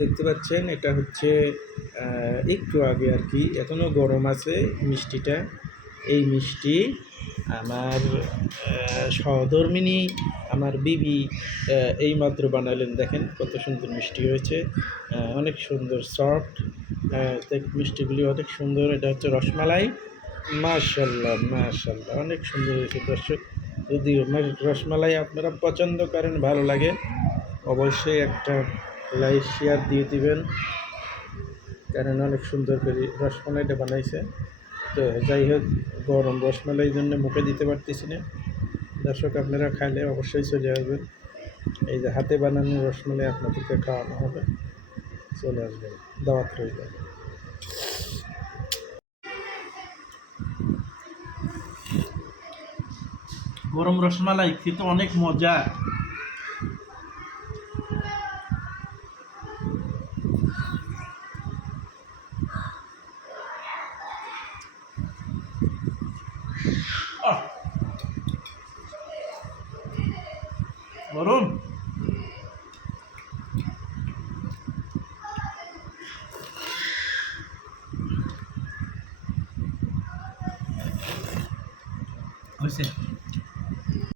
দেখতে পাচ্ছেন এটা হচ্ছে একটু আগে আর কি, এখনও গরম আছে মিষ্টিটা। এই মিষ্টি আমার সহধর্মিণী আমার বিবি এইমাত্র বানালেন। দেখেন কত সুন্দর মিষ্টি হয়েছে, অনেক সুন্দর সফট, মিষ্টিগুলি অনেক সুন্দর। এটা হচ্ছে রসমালাই। মাশাল্লাহ মাশাল্লাহ, অনেক সুন্দর হয়েছে দর্শক। যদি রসমালাই আপনারা পছন্দ করেন, ভালো লাগে, অবশ্যই একটা লাইক শেয়ার দিয়ে দিবেন, কারণ অনেক সুন্দর করে রসমালাইটা বানাইছে। তো যাই হোক, গরম রসমালাই জন্য মুখে দিতে পারতেছি না। দর্শক আপনারা খাইলে অবশ্যই চলে আসবেন, এই যে হাতে বানানো রসমালাই আপনাদেরকে খাওয়ানো হবে, চলে আসবেন, দাওয়াত রইল। গরম রসমালাই খেতে অনেক মজা। গরম হয়েছে।